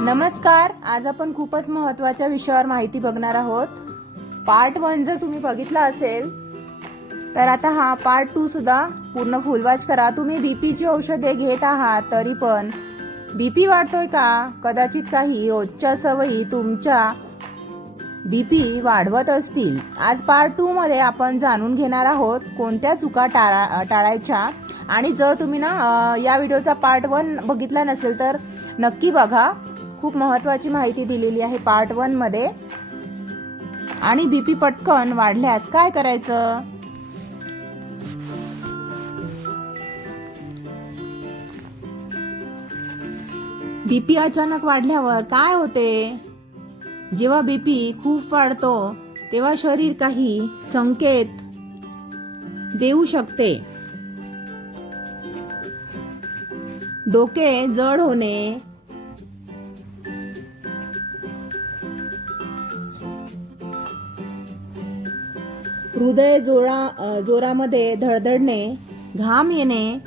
नमस्कार. आज आपण खूपच महत्त्वाच्या विषयावर माहिती बघणार आहोत. पार्ट 1 जर तुम्ही बघितला असेल तर आता हा पार्ट 2 सुद्धा पूर्ण फुल वॉच करा. तुम्ही बीपीची औषधे घेत आहात तरी पण बीपी वाढतोय का? कदाचित काही रोजच्या सवयी तुमच्या बीपी वाढवत असतील. आज पार्ट 2 मध्ये आपण जाणून घेणार आहोत कोणत्या चुका टाळायच्या. आणि जर तुम्ही या व्हिडिओचा पार्ट 1 बघितला नसेल तर नक्की बघा. खूप महत्त्वाची माहिती दिलेली आहे पार्ट 1 मध्ये. आणि बीपी पटकन वाढल्यास काय करायचं? बीपी अचानक वाढल्यावर काय होते? जेव्हा बीपी खूप वाढतो तेव्हा शरीर काही संकेत देऊ शकते. डोके जड होणे, हृदय जोरामध्ये धडधडणे, घाम येणे,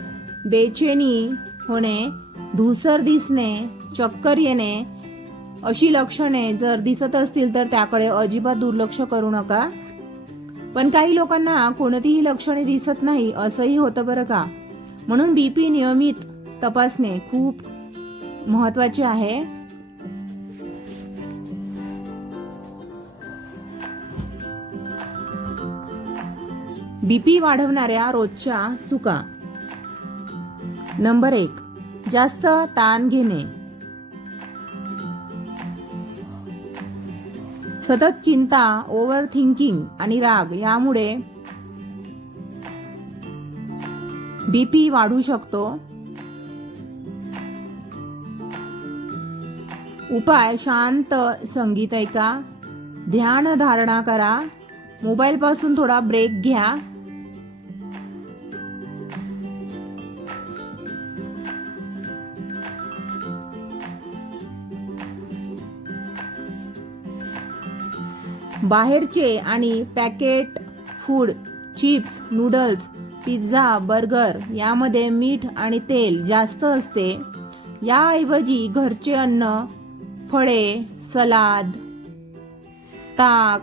बेचैनी होणे, धूसर दिसणे, चक्कर येणे अशी लक्षणे जर दिसत असतील तर त्याकडे अजिबात दुर्लक्ष करू नका. पण काही लोकांना कोणतीही लक्षणे दिसत नाही असंही होतं बरं का. म्हणून बीपी नियमित तपासणे खूप महत्त्वाचे आहे. बीपी वाढवणाऱ्या रोजच्या चुका. नंबर 1, जास्त ताण घेणे. सतत चिंता, ओव्हर थिंकिंग आणि राग यामुळे बीपी वाढू शकतो. उपाय: शांत संगीत ऐका, ध्यान धारणा करा, मोबाईल पासून थोडा ब्रेक घ्या. बाहेरचे आणि packet food, chips, noodles, pizza, burger यामध्ये मीठ आणि तेल जास्त असते. याऐवजी घरचे अन्न, फळे, सलाद, ताक,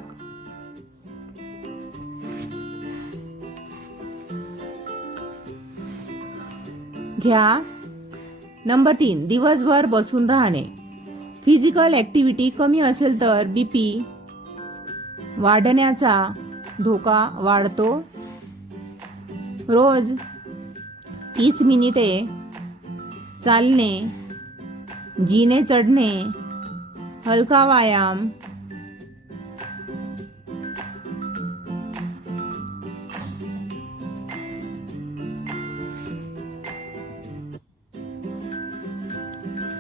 घ्या. नंबर 3, दिवसभर बसून राहणे. फिजिकल ऍक्टिव्हिटी कमी असेल तर बीपी वाढण्याचा धोका वाढतो. रोज 30 मिनिटे चालणे, जिने चढणे, हलका व्यायाम,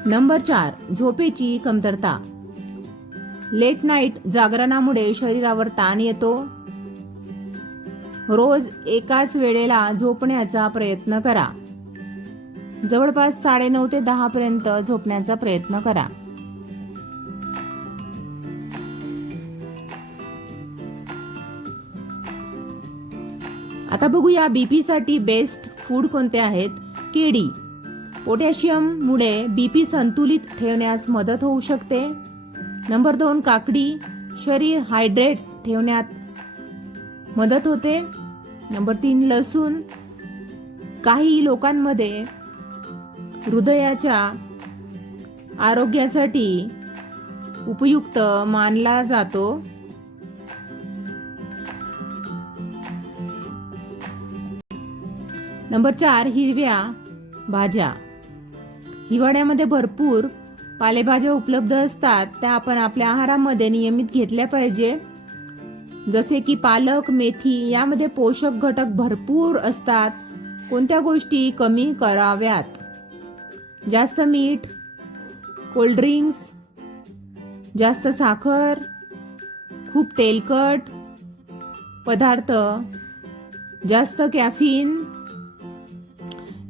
नंबर 4, झोपेची कमतरता. लेट नाईट जागरणामुळे शरीरावर ताण येतो. रोज एकाच वेळेला झोपण्याचा प्रयत्न करा. जवळपास 9:30 ते 10 पर्यंत झोपण्याचा प्रयत्न करा. आता बघूया बीपी साठी बेस्ट फूड कोणते आहेत. केळी. पोटॅशियम मुळे बीपी संतुलित ठेवण्यास मदत होऊ शकते. नंबर 2, काकडी. शरीर हायड्रेट ठेवण्यात मदत होते. नंबर 3, लसूण. काही लोकांमध्ये हृदयाच्या आरोग्यासाठी उपयुक्त मानला जातो. नंबर 4, हिरव्या भाज्या. हिवाळ्यामध्ये भरपूर पालेभाज्या उपलब्ध असतात. त्या आपण आपल्या आहारामध्ये नियमित घेतल्या पाहिजे. जसे की पालक, मेथी यामध्ये पोषक घटक भरपूर असतात. कोणत्या गोष्टी कमी कराव्यात? जास्त मीठ, कोल्ड्रिंक्स, जास्त साखर, खूप तेलकट पदार्थ, जास्त कॅफीन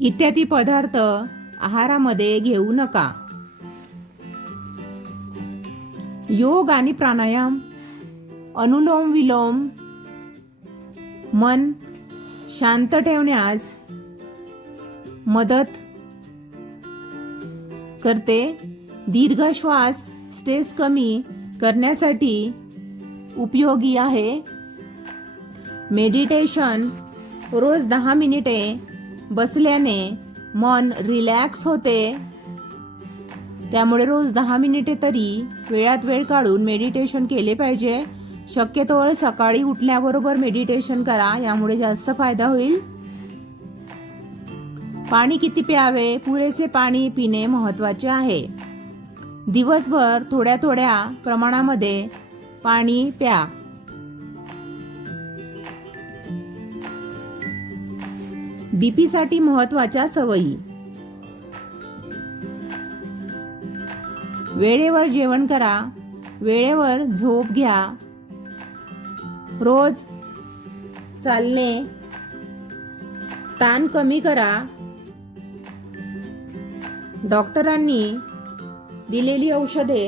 इत्यादी पदार्थ आहारामध्ये घेऊ नका. योग आणि प्राणायाम, अनुलोम विलोम मन शांत ठेवण्यास मदत करते. दीर्घ श्वास स्ट्रेस कमी करण्यासाठी उपयोगी आहे. मेडिटेशन रोज 10 मिनिटे बसल्याने मन रिलॅक्स होते. त्यामुळे रोज 10 मिनिटे तरी वेळात वेळ काढून मेडिटेशन केले पाहिजे. शक्यतोवर सकाळी उठल्याबरोबर मेडिटेशन करा, यामुळे जास्त फायदा होईल. पाणी किती प्यावे? पुरेसे पाणी पिणे महत्त्वाचे आहे. दिवसभर थोड्या थोड्या प्रमाणामध्ये पाणी प्या. बीपी साठी महत्त्वाच्या सवयी: वेळेवर जेवण करा, वेळेवर झोप घ्या, रोज चालणे, ताण कमी करा, डॉक्टरांनी दिलेली औषधे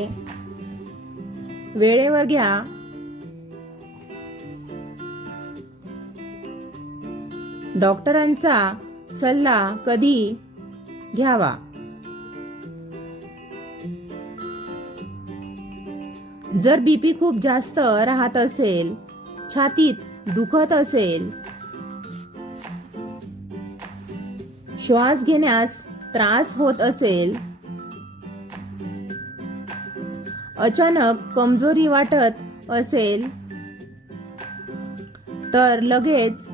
वेळेवर घ्या, डॉक्टरांचा सल्ला कधी घ्यावा. जर बीपी खूप जास्त राहत असेल, छातीत दुखत असेल, श्वास घेण्यास त्रास होत असेल, अचानक कमजोरी वाटत असेल, तर लगेच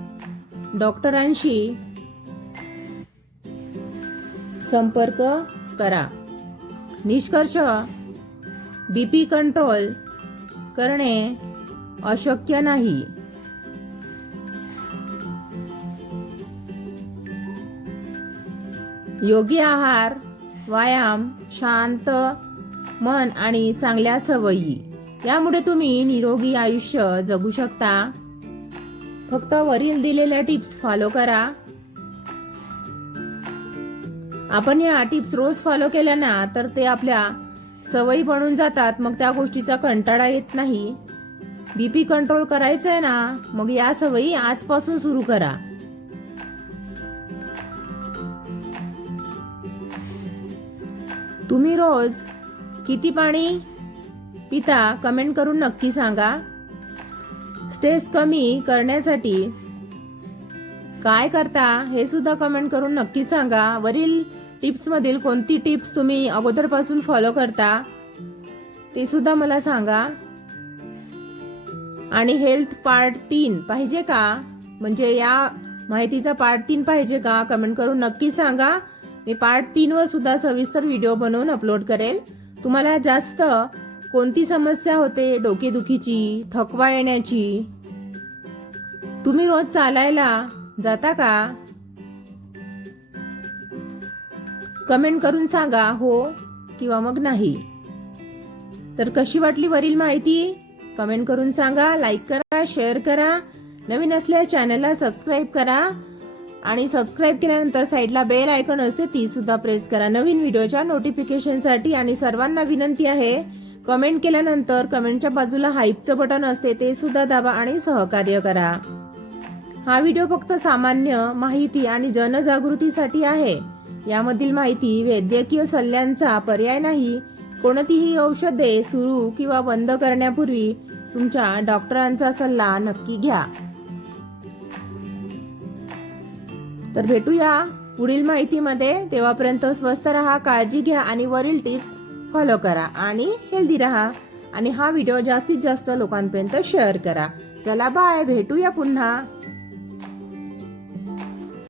डॉक्टरांशी संपर्क करा. निष्कर्ष: बीपी कंट्रोल करणे अशक्य नाही. योग्य आहार, व्यायाम, शांत मन आणि चांगल्या सवयी यामुळे तुम्ही निरोगी आयुष्य जगू शकता. फक्त वरील दिलेल्या टिप्स फॉलो करा. आपण या टिप्स रोज फॉलो केल्या ना, तर ते आपल्या सवयी बनून जातात. मग त्या गोष्टीचा कंटाळा येत नाही. बीपी कंट्रोल करायचं आहे ना, मग या सवयी आजपासून सुरू करा. तुम्ही रोज किती पाणी पिता कमेंट करून नक्की सांगा. स्ट्रेस कमी करण्यासाठी काय करता हे सुद्धा कमेंट करून नक्की सांगा. वरील टिप्स मधील कोणती टिप्स तुम्ही अगोदरपासून फॉलो करता ते सुद्धा मला सांगा. आणि हेल्थ पार्ट 3 पाहिजे का, म्हणजे या माहितीचा पार्ट 3 पाहिजे का, कमेंट करून नक्की सांगा. मी पार्ट 3 वर सुद्धा सविस्तर व्हिडिओ बनवून अपलोड करेल. तुम्हाला जास्त कोणती समस्या होते डोकेदुखीची, थकवा येण्याची? तुम्ही रोज चालायला जाता का? कमेंट करून सांगा हो किंवा मग नाही. तर कशी वाटली वरील माहिती कमेंट करून सांगा. लाईक करा, शेअर करा. नवीन असल्यास चॅनलला सबस्क्राईब करा आणि सबस्क्राईब केल्यानंतर साईडला बेल आयकॉन असते ती सुद्धा प्रेस करा नवीन व्हिडिओच्या नोटिफिकेशनसाठी. आणि सर्वांना विनंती आहे, कमेंट केल्यानंतर कमेंटच्या बाजूला हाईपचं बटन असते ते सुद्धा दाबा आणि सहकार्य करा. हा व्हिडिओ फक्त सामान्य माहिती आणि जनजागृतीसाठी आहे. यामधील माहिती वैद्यकीय सल्ल्यांचा पर्याय नाही. कोणतीही औषधे सुरू किंवा बंद करण्यापूर्वी तुमच्या डॉक्टरांचा सल्ला नक्की घ्या. तर भेटूया पुढील माहितीमध्ये. तेव्हापर्यंत स्वस्थ राहा, काळजी घ्या आणि वरील टिप्स फॉलो करा आणि हेल्दी राहा. आणि हा व्हिडिओ जास्तीत जास्त लोकांपर्यंत शेअर करा. चला बाय, भेटूया पुन्हा.